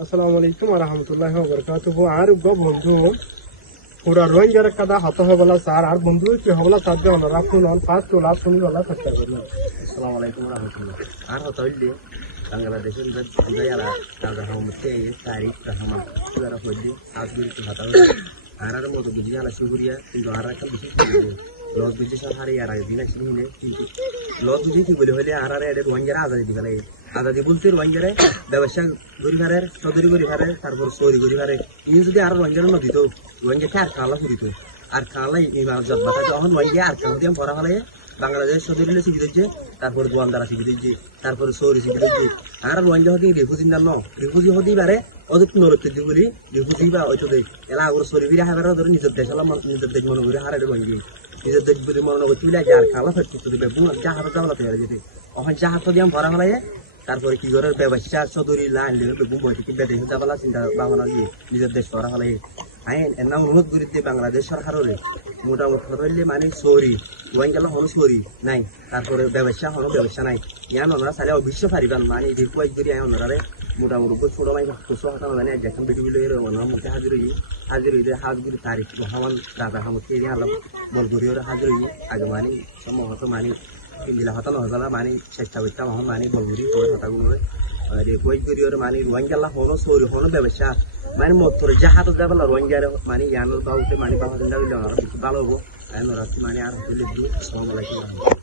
আসসালামু আলাইকুম ওয়া রাহমাতুল্লাহি ওয়া বারাকাতুহু। আর গো বন্ধু পুরা রোহিঙ্গার কাদা হত হবলা স্যার আর বন্ধু কি হবলা স্যার যে ওনারা কোন ফার্স্ট তোলা শুনি হলা চেষ্টা করলো। আসসালামু আলাইকুম রাহমাতুল্লাহ। আর হতইলে বাংলাদেশের যে বুঝাইরা তাদের হমতে এই তারিখ রহমান যারা হইলি আজকে কি হাতাল আর মতো বুঝি আলা শুকরিয়া কিন্তু আর একটা বিশেষ লস বুঝি সব হারে আর দিনা শুনে কিন্তু লস বুঝি কি বলে হইলে আর এর রোহিঙ্গারা আজাদি দিবে লাগে আজাদি বলতে রোহিঙ্গারে ব্যবসা গরিবারের সদরি গরিবারের তারপর সৌরি গরিবারের ইনি যদি আর রোহিঙ্গার না দিত রোহিঙ্গাকে আর খাওয়া ফুরিত আর খাওয়ালাই এই জব্বাটা তখন রোহিঙ্গা আর খাওয়া দিয়ে করা হলে বাংলাদেশ সদরিলে শিখি দিচ্ছে তারপরে দোয়ানদারা শিখি দিচ্ছে তারপরে সৌরি শিখি দিচ্ছে আর রোহিঙ্গা হতে রিফুজি না রিফুজি হতেই পারে ওদের নরত্ব বলি রিফুজি বা ওই তো এলা আগর শরীরে হাবার ধরে নিজের দেশ নিজের দেশ মনে করে হারাই রোহিঙ্গি নিজের দেশ যদি মনে করে তুলে আর খালা ফেরত দিবে জাহাজ জামলা তৈরি যেতে ওখানে জাহাজ দিয়ে ভরা হলাই তারপরে কি করে ব্যবসা সদরি লাইন বেদে যাবালা চিন্তা বাংলা দিয়ে নিজের দেশ করা হলে আইন এনা অনুরোধ করে দিয়ে বাংলাদেশ সরকারের মোটামুটি হইলে মানে সরি রোহিঙ্গা হনো সরি নাই তারপরে ব্যবসা হনো ব্যবসা নাই ইয়ান ওনারা চাইলে অবশ্য পারিবান মানে রিকোয়াইজ করি ওনারে মোটামুটি ছোট মাই খুশো হাতানো মানে দেখেন ভিডিও ওনার মধ্যে হাজির হইলে হাজগুড়ি তারিখ রহমান দাদা হামত এরিয়া আলাম বলগুড়ি হাজির হই আগে মানে সম্ভবত মানে পিন্দিলা হতানো হতালা মানে চেষ্টা করতাম এখন মানে বলগুড়ি হতাগুলো রিকোয়াইজ করি মানে রোহিঙ্গা হনো সরি হনো ব্যবসা মানে মধ্যে জাহাজ যাবেলা রোহিঙ্গার মানে ইয়ানোর বাউতে মানে বাবা চিন্তা করলে ভালো হবো মানে আর হতে আসসালামু আলাইকুম।